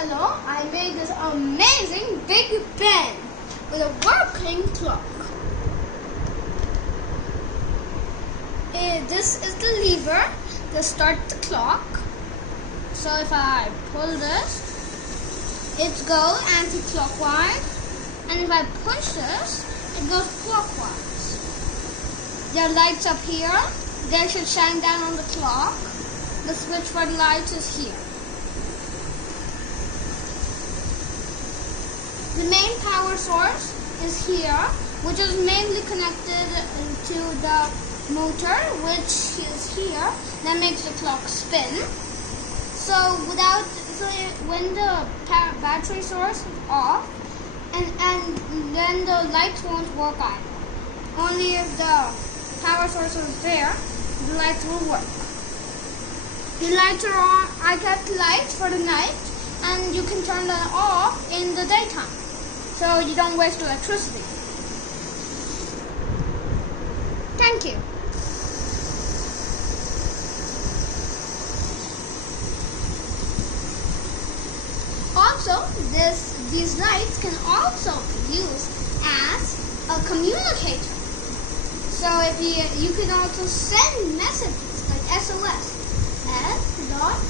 Hello, I made this amazing big pen with a working clock. This is the lever to start the clock. So if I pull this, it goes anti-clockwise, and if I push this, it goes clockwise. There are lights up here. They should shine down on the clock. The switch for the lights is here. The main power source is here, which is mainly connected to the motor, which is here, that makes the clock spin. So when the battery source is off, and then the lights won't work either. Only if the power source is there, the lights will work. The lights are on. I kept lights for the night, and you can turn them off in the daytime, so you don't waste electricity. Thank you. Also, these lights can also be used as a communicator. So if you can also send messages like SOS. S dot